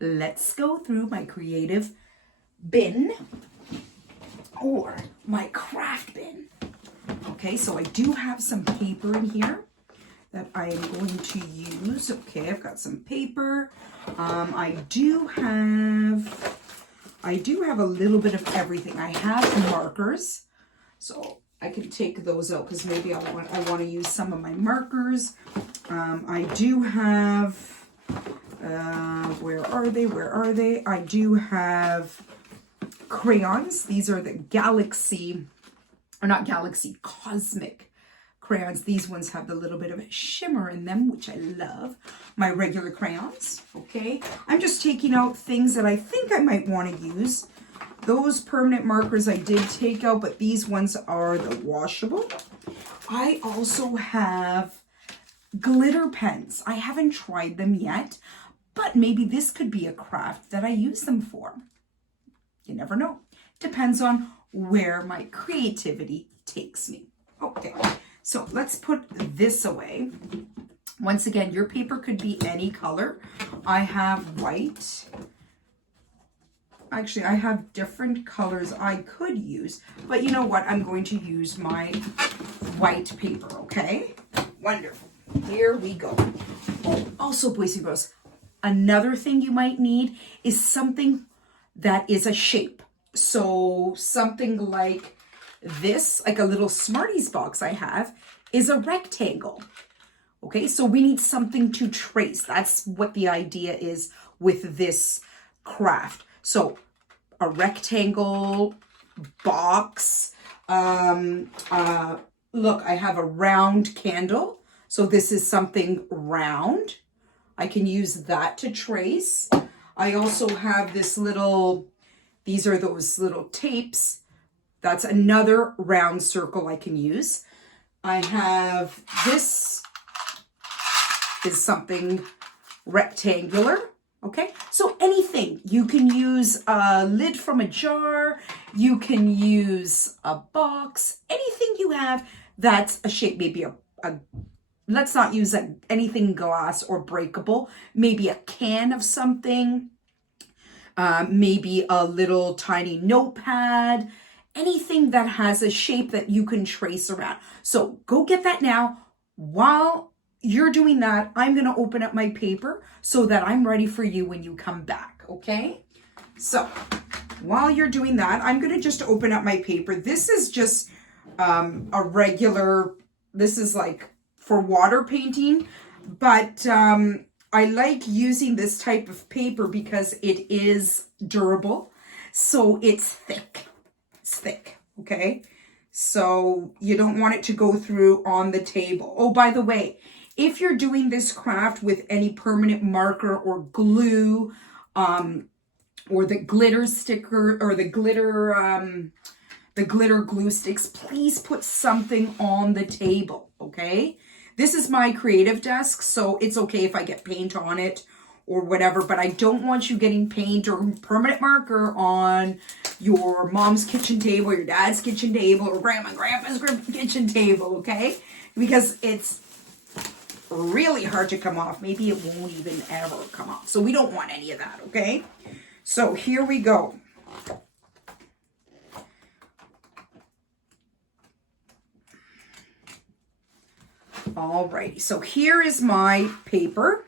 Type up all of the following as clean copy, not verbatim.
let's go through my creative bin or my craft bin. Okay, so I do have some paper in here that I am going to use. Okay, I've got some paper. I do have a little bit of everything. I have markers, so I can take those out because maybe I want to use some of my markers. I do have, where are they? I do have crayons. These are the Cosmic crayons. These ones have the little bit of a shimmer in them, which I love. My regular crayons, okay? I'm just taking out things that I think I might want to use. Those permanent markers I did take out, but these ones are the washable. I also have glitter pens. I haven't tried them yet, but maybe this could be a craft that I use them for. You never know. Depends on where my creativity takes me. Okay, so let's put this away. Once again, your paper could be any color. I have white. Actually, I have different colors I could use, but you know what? I'm going to use my white paper, okay? Wonderful. Here we go. Oh, also, boys and girls, another thing you might need is something that is a shape. So something like this, like a little Smarties box I have, is a rectangle. Okay, so we need something to trace. That's what the idea is with this craft. So a rectangle box. Look, I have a round candle. So this is something round. I can use that to trace. I also have this little, these are those little tapes. That's another round circle I can use. I have this is something rectangular. Okay, so anything. You can use a lid from a jar. You can use a box. Anything you have that's a shape, maybe a let's not use anything glass or breakable. Maybe a can of something. Maybe a little tiny notepad. Anything that has a shape that you can trace around. So go get that now. While you're doing that, I'm going to open up my paper so that I'm ready for you when you come back, okay? So while you're doing that, I'm going to just open up my paper. This is just a regular, this is like for water painting, but I like using this type of paper because it is durable. So it's thick. It's thick, okay? So you don't want it to go through on the table. Oh, by the way, if you're doing this craft with any permanent marker or glue, or the glitter sticker or the glitter glue sticks, please put something on the table, okay? This is my creative desk, so it's okay if I get paint on it or whatever, but I don't want you getting paint or permanent marker on your mom's kitchen table, your dad's kitchen table, or grandma and grandpa's kitchen table, okay? Because it's really hard to come off. Maybe it won't even ever come off. So we don't want any of that, okay? So here we go. Alrighty, so here is my paper.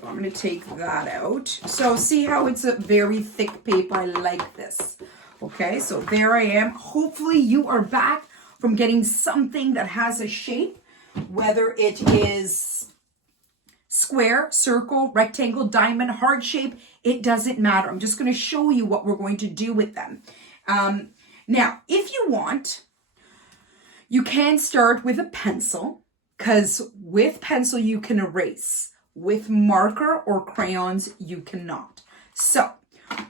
So I'm going to take that out. So see how it's a very thick paper? I like this. Okay, so there I am. Hopefully you are back from getting something that has a shape, whether it is square, circle, rectangle, diamond, heart shape, it doesn't matter. I'm just going to show you what we're going to do with them. Now, if you want, you can start with a pencil, because with pencil you can erase. With marker or crayons, you cannot. So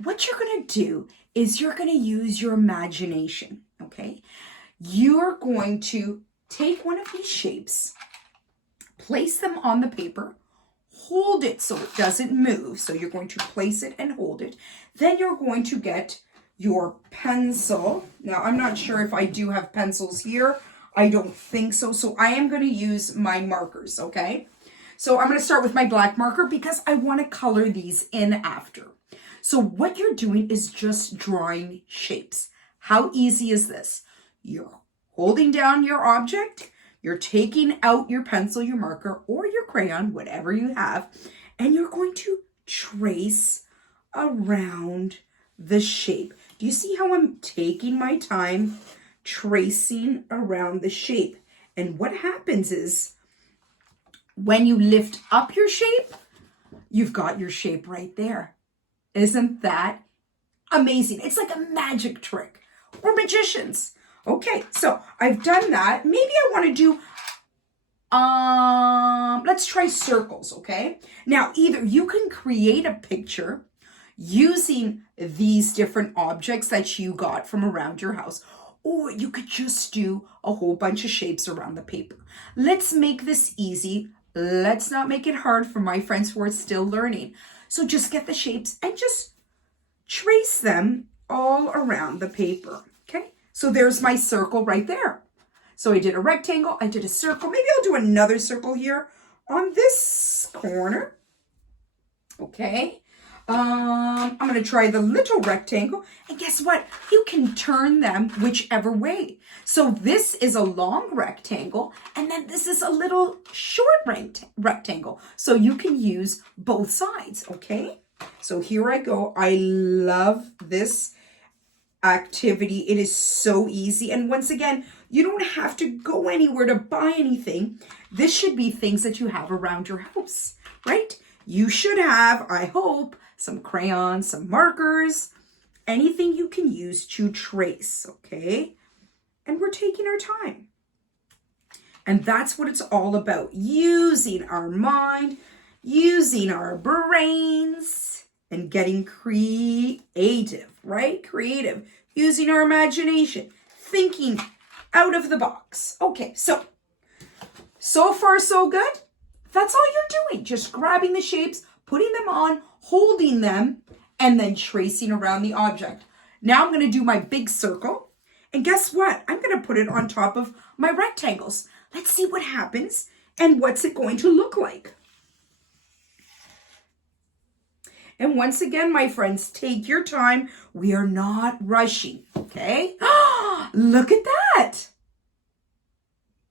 what you're going to do is you're going to use your imagination, okay? You're going to take one of these shapes, place them on the paper, hold it so it doesn't move. So you're going to place it and hold it. Then you're going to get your pencil. Now, I'm not sure if I do have pencils here. I don't think so. So I am going to use my markers, okay? So I'm going to start with my black marker because I want to color these in after. So what you're doing is just drawing shapes. How easy is this? You're holding down your object, you're taking out your pencil, your marker, or your crayon, whatever you have, and you're going to trace around the shape. Do you see how I'm taking my time tracing around the shape? And what happens is when you lift up your shape, you've got your shape right there. Isn't that amazing? It's like a magic trick. We're magicians. Okay, so I've done that. Maybe I want to do, let's try circles, okay? Now, either you can create a picture using these different objects that you got from around your house, or you could just do a whole bunch of shapes around the paper. Let's make this easy. Let's not make it hard for my friends who are still learning. So just get the shapes and just trace them all around the paper, okay? So there's my circle right there. So I did a rectangle, I did a circle. Maybe I'll do another circle here on this corner, okay? I'm going to try the little rectangle. And guess what? You can turn them whichever way. So this is a long rectangle, and then this is a little short rectangle. So you can use both sides, okay? So here I go. I love this activity. It is so easy. And once again, you don't have to go anywhere to buy anything. This should be things that you have around your house, right? You should have, I hope, some crayons, some markers, anything you can use to trace, okay? And we're taking our time. And that's what it's all about, using our mind, using our brains, and getting creative, right? Creative, using our imagination, thinking out of the box. Okay, so far so good. That's all you're doing, just grabbing the shapes, putting them on, holding them, and then tracing around the object. Now I'm going to do my big circle. And guess what? I'm going to put it on top of my rectangles. Let's see what happens and what's it going to look like. And once again, my friends, take your time. We are not rushing, okay? Look at that.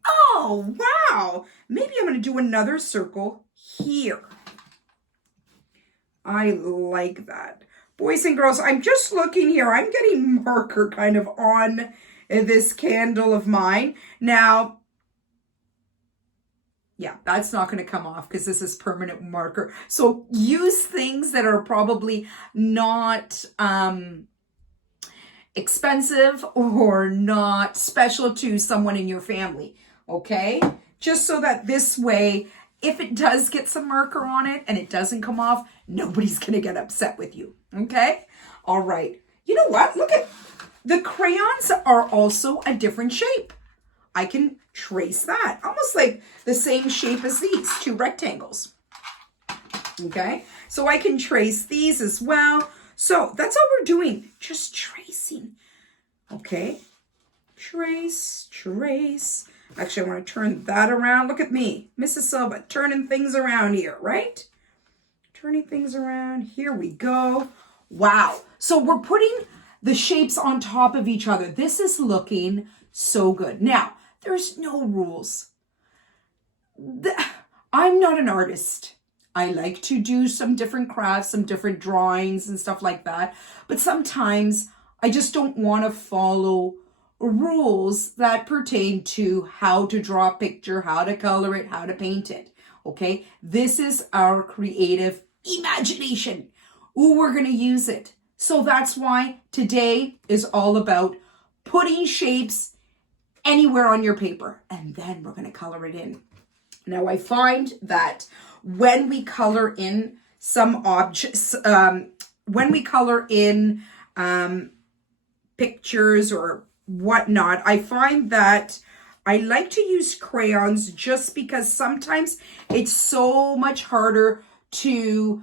Oh, wow. Maybe I'm going to do another circle here. I like that. Boys and girls, I'm just looking here. I'm getting marker kind of on this candle of mine. Now, yeah, that's not going to come off because this is permanent marker. So use things that are probably not expensive or not special to someone in your family, okay? Just so that this way, if it does get some marker on it and it doesn't come off, nobody's going to get upset with you, okay? All right. You know what? Look at, the crayons are also a different shape. I can trace that, almost like the same shape as these two rectangles, okay? So I can trace these as well. So that's all we're doing, just tracing, okay? Trace, trace. Actually, I want to turn that around. Look at me, Mrs. Silva, turning things around here, right? Turning things around. Here we go. Wow. So we're putting the shapes on top of each other. This is looking so good. Now, there's no rules. I'm not an artist. I like to do some different crafts, some different drawings and stuff like that. But sometimes I just don't want to follow rules that pertain to how to draw a picture, how to color it, how to paint it. Okay? This is our creative imagination. Ooh, we're going to use it. So that's why today is all about putting shapes anywhere on your paper, and then we're going to color it in. Now, I find that when we color in some objects, when we color in pictures or whatnot, I find that I like to use crayons just because sometimes it's so much harder to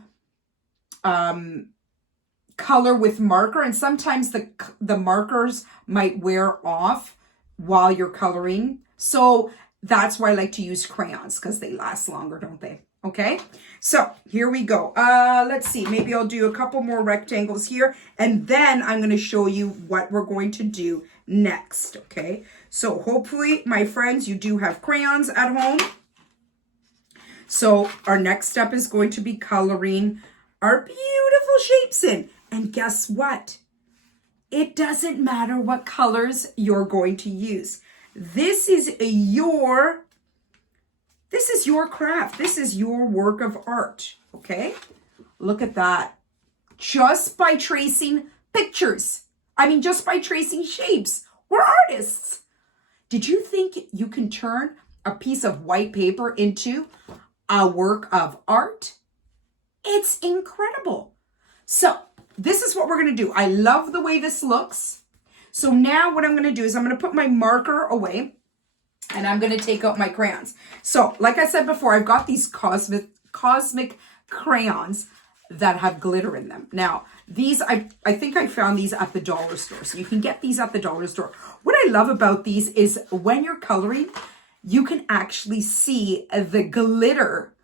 color with marker, and sometimes the markers might wear off while you're coloring. So that's why I like to use crayons, because they last longer, don't they? Okay, so here we go. Let's see, maybe I'll do a couple more rectangles here, and then I'm going to show you what we're going to do next. Okay, so hopefully, my friends, you do have crayons at home. So our next step is going to be coloring our beautiful shapes in. And guess what? It doesn't matter what colors you're going to use. This is your craft. This is your work of art, okay? Look at that. Just by tracing pictures. I mean, just by tracing shapes. We're artists. Did you think you can turn a piece of white paper into a work of art? It's incredible. So this is what we're going to do. I love the way this looks. So now what I'm going to do is I'm going to put my marker away and I'm going to take out my crayons. So like I said before, I've got these cosmic crayons that have glitter in them. Now, these, I think I found these at the dollar store. So you can get these at the dollar store. What I love about these is when you're coloring, you can actually see the glitter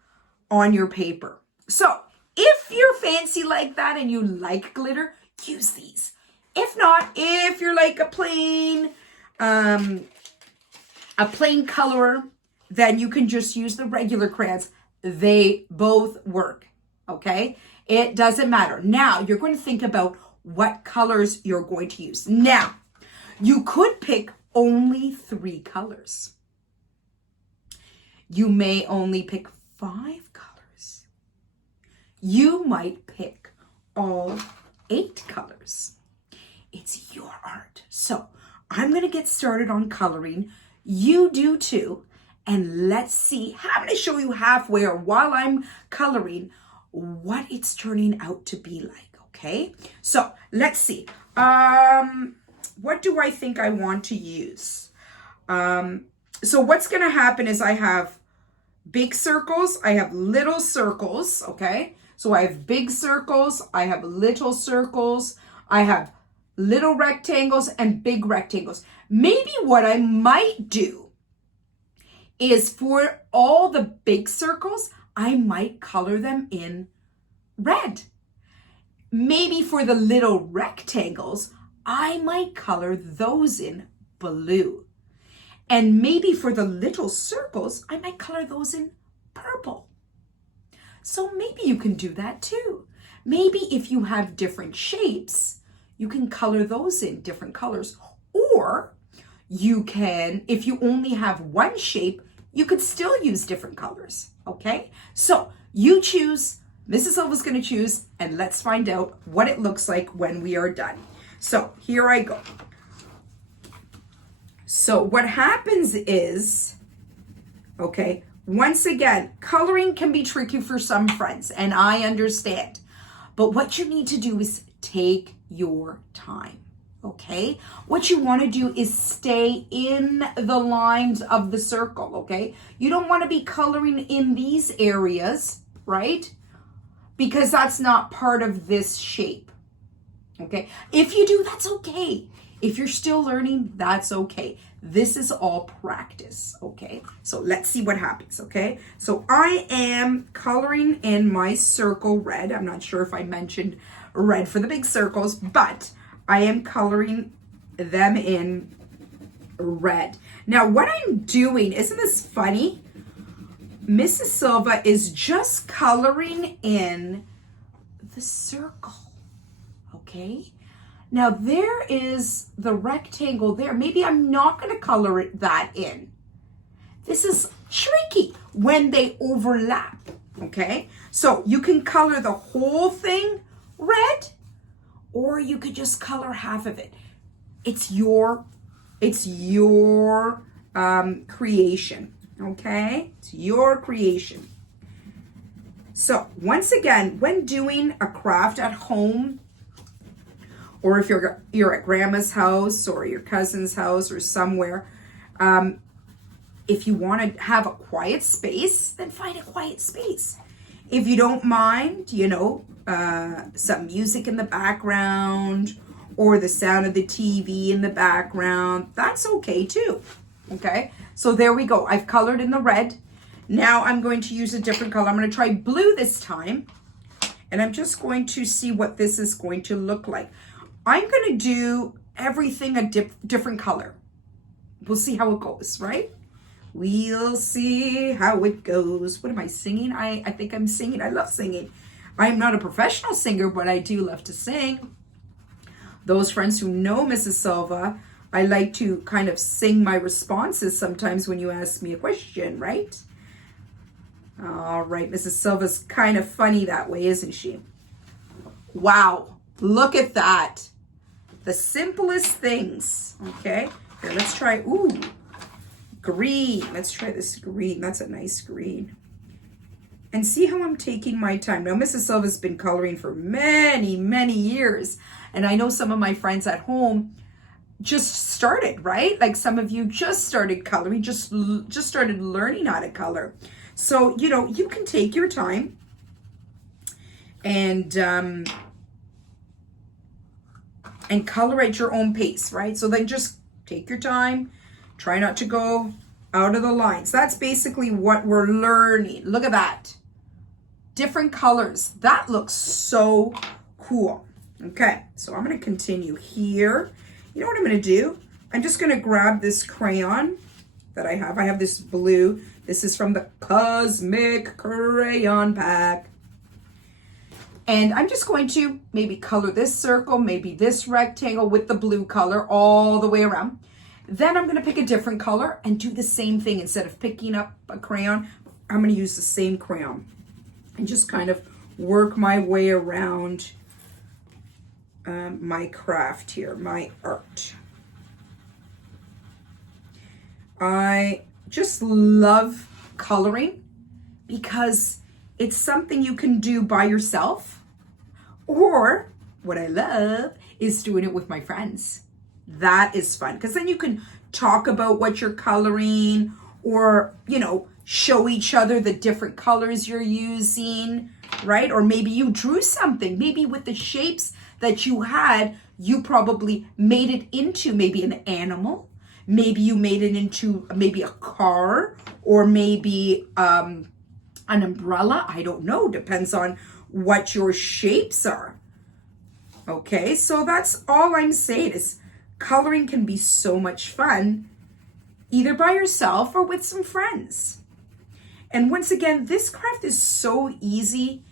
on your paper. So if you're fancy like that and you like glitter, use these. If not, if you're like a plain colorer, then you can just use the regular crayons. They both work, okay? It doesn't matter. Now, you're going to think about what colors you're going to use. Now, you could pick only 3 colors. You may only pick 5 colors. You might pick all 8 colors. It's your art. So I'm going to get started on coloring. You do too. And let's see. I'm going to show you halfway or while I'm coloring what it's turning out to be like. Okay. So let's see. What do I think I want to use? So what's going to happen is I have big circles. I have little circles. Okay. So I have big circles. I have little circles. I have little rectangles and big rectangles. Maybe what I might do is for all the big circles, I might color them in red. Maybe for the little rectangles, I might color those in blue. And maybe for the little circles, I might color those in purple. So maybe you can do that too. Maybe if you have different shapes, you can color those in different colors. Or you can, if you only have one shape, you could still use different colors, okay? So you choose, Mrs. Silva's gonna choose, and let's find out what it looks like when we are done. So here I go. So what happens is, okay, once again, coloring can be tricky for some friends, and I understand. But what you need to do is take your time, okay? What you want to do is stay in the lines of the circle, okay? You don't want to be coloring in these areas, right? Because that's not part of this shape, okay? If you do, that's okay. If you're still learning, that's okay. This is all practice, okay? So let's see what happens, okay? So I am coloring in my circle red. I'm not sure if I mentioned red for the big circles, but I am coloring them in red. Now, what I'm doing, isn't this funny? Mrs. Silva is just coloring in the circle, okay? Now, there is the rectangle there. Maybe I'm not going to color that in. This is tricky when they overlap, okay? So you can color the whole thing red, or you could just color half of it. It's your creation, okay? It's your creation. So once again, when doing a craft at home, or if you're at grandma's house or your cousin's house or somewhere, if you want to have a quiet space, then find a quiet space. If you don't mind, some music in the background or the sound of the TV in the background, that's okay too, okay? So there we go. I've colored in the red. Now I'm going to use a different color. I'm going to try blue this time. And I'm just going to see what this is going to look like. I'm going to do everything a different color. We'll see how it goes, right? We'll see how it goes. What am I singing? I think I'm singing. I love singing. I'm not a professional singer, but I do love to sing. Those friends who know Mrs. Silva, I like to kind of sing my responses sometimes when you ask me a question, right? All right, Mrs. Silva's kind of funny that way, isn't she? Wow, look at that. The simplest things, okay? Here, let's try, ooh, green. Let's try this green. That's a nice green. And see how I'm taking my time. Now, Mrs. Silva's been coloring for many, many years. And I know some of my friends at home just started, right? Like some of you just started coloring, just started learning how to color. So, you know, you can take your time and color at your own pace, right? So then just take your time, try not to go out of the lines. That's basically what we're learning. Look at that. Different colors. That looks so cool. Okay, so I'm going to continue here. You know what I'm going to do? I'm just going to grab this crayon that I have. I have this blue. This is from the Cosmic Crayon Pack. And I'm just going to maybe color this circle, maybe this rectangle with the blue color all the way around. Then I'm going to pick a different color and do the same thing. Instead of picking up a crayon, I'm going to use the same crayon and just kind of work my way around my craft here, my art. I just love coloring because it's something you can do by yourself, or what I love is doing it with my friends. That is fun because then you can talk about what you're coloring, or, you know, show each other the different colors you're using, right? Or maybe you drew something, maybe with the shapes that you had, you probably made it into maybe an animal. Maybe you made it into maybe a car, or maybe an umbrella. I don't know. Depends on what your shapes are. Okay, so that's all I'm saying is coloring can be so much fun, either by yourself or with some friends. And once again, this craft is so easy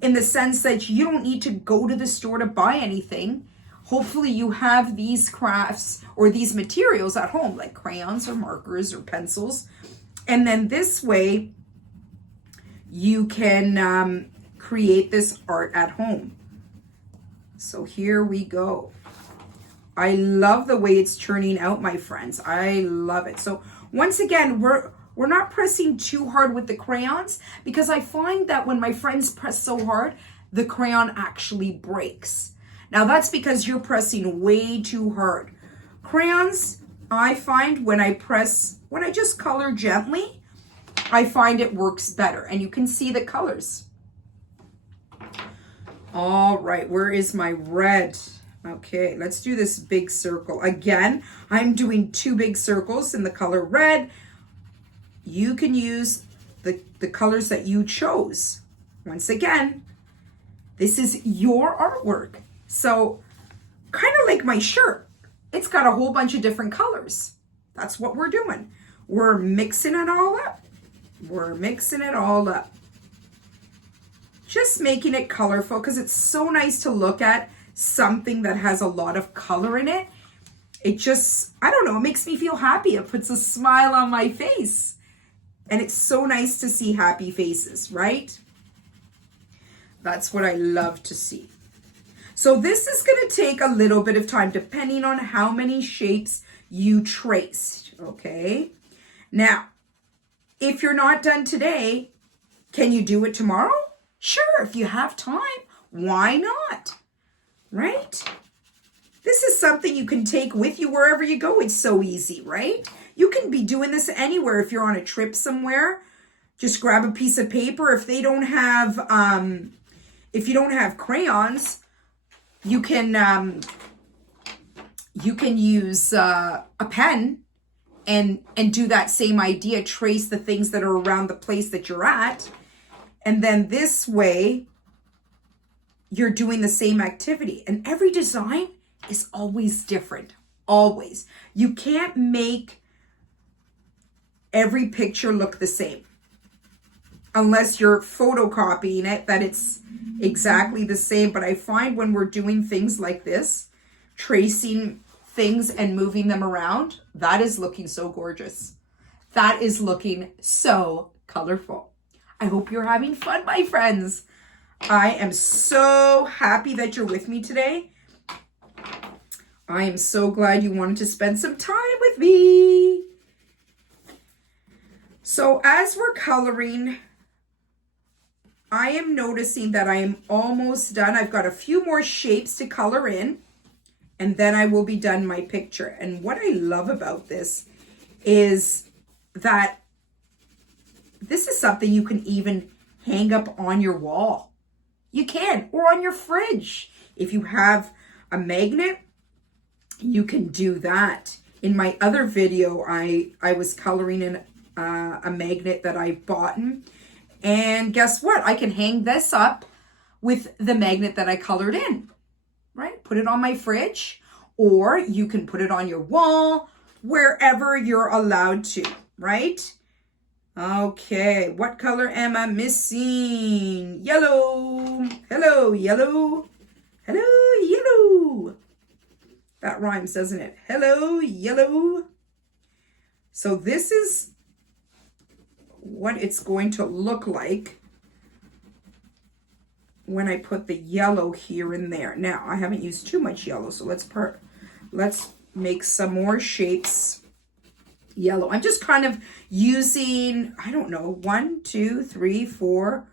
in the sense that you don't need to go to the store to buy anything. Hopefully you have these crafts or these materials at home, like crayons or markers or pencils. And then this way, you can create this art at home. So here we go. I love the way it's turning out, my friends. I love it. So once again, we're not pressing too hard with the crayons, because I find that when my friends press so hard, the crayon actually breaks. Now that's because you're pressing way too hard. Crayons, I find when I just color gently, I find it works better, and you can see the colors. All right, where is my red? Okay, let's do this big circle. Again, I'm doing 2 big circles in the color red. You can use the colors that you chose. Once again, this is your artwork. So kind of like my shirt, it's got a whole bunch of different colors. That's what we're doing. We're mixing it all up. We're mixing it all up. Just making it colorful because it's so nice to look at something that has a lot of color in it. It just, I don't know, it makes me feel happy. It puts a smile on my face. And it's so nice to see happy faces, right? That's what I love to see. So this is going to take a little bit of time depending on how many shapes you traced, okay? Now, if you're not done today, can you do it tomorrow? Sure, if you have time, why not? Right? This is something you can take with you wherever you go. It's so easy, right? You can be doing this anywhere. If you're on a trip somewhere, just grab a piece of paper. If they don't have, if you don't have crayons, you can use a pen and do that same idea, trace the things that are around the place that you're at. And then this way, you're doing the same activity. And every design is always different, always. You can't make every picture look the same unless you're photocopying it, that it's exactly the same. But I find when we're doing things like this, tracing things and moving them around, that is looking so gorgeous. That is looking so colorful. I hope you're having fun, my friends. I am so happy that you're with me today. I am so glad you wanted to spend some time with me. So as we're coloring, I am noticing that I am almost done. I've got a few more shapes to color in, and then I will be done my picture. And what I love about this is that this is something you can even hang up on your wall. You can, or on your fridge. If you have a magnet, you can do that. In my other video, I was coloring in a magnet that I've bought. And guess what? I can hang this up with the magnet that I colored in, right? Put it on my fridge, or you can put it on your wall, wherever you're allowed to, right? Okay, what color am I missing? Yellow. Hello, yellow. Hello, yellow. That rhymes, doesn't it? Hello, yellow. So this is what it's going to look like when I put the yellow here and there. Now, I haven't used too much yellow, so let's make some more shapes yellow. I'm just kind of using, I don't know, 1, 2, 3, 4,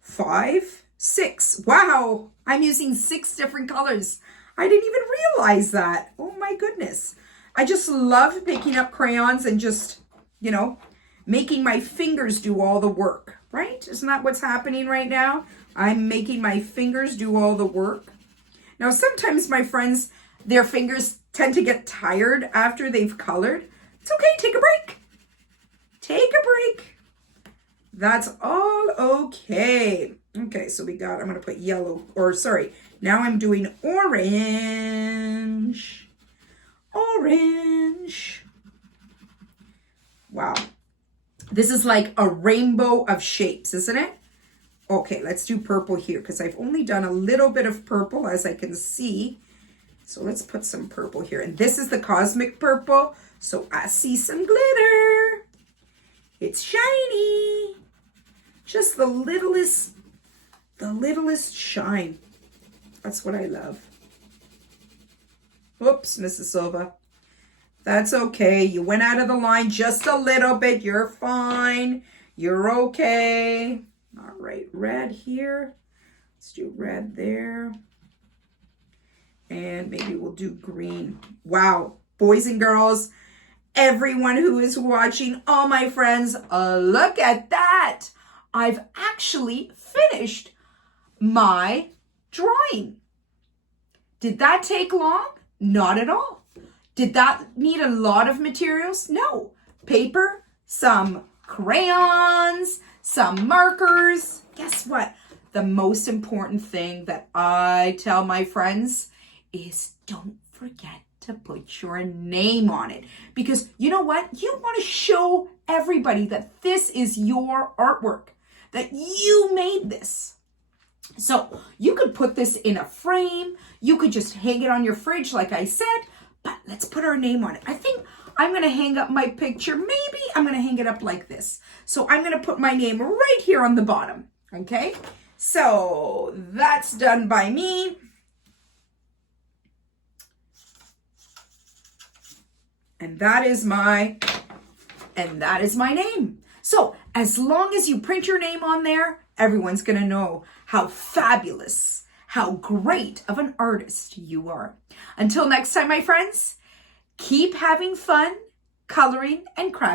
5, 6. Wow, I'm using 6 different colors. I didn't even realize that. Oh my goodness. I just love picking up crayons and just, you know, making my fingers do all the work, right? Isn't that what's happening right now? I'm making my fingers do all the work. Now, sometimes my friends, their fingers tend to get tired after they've colored. It's okay, take a break. Take a break. That's all okay. Okay, so we got, I'm gonna put yellow, or sorry, now I'm doing orange. Orange. Wow. This is like a rainbow of shapes, isn't it? Okay, let's do purple here because I've only done a little bit of purple, as I can see. So let's put some purple here. And this is the cosmic purple. So I see some glitter. It's shiny. Just the littlest shine. That's what I love. Oops, Mrs. Silva. That's okay. You went out of the line just a little bit. You're fine. You're okay. All right, red here. Let's do red there. And maybe we'll do green. Wow, boys and girls, everyone who is watching, all my friends, look at that. I've actually finished my drawing. Did that take long? Not at all. Did that need a lot of materials? No. Paper, some crayons, some markers. Guess what? The most important thing that I tell my friends is don't forget to put your name on it. Because you know what? You want to show everybody that this is your artwork, that you made this. So you could put this in a frame. You could just hang it on your fridge like I said, but let's put our name on it. I think I'm going to hang up my picture. Maybe I'm going to hang it up like this. So I'm going to put my name right here on the bottom. Okay. So that's done by me. And that is my name. So as long as you print your name on there, everyone's going to know how fabulous, how great of an artist you are. Until next time, my friends, keep having fun coloring and crafting.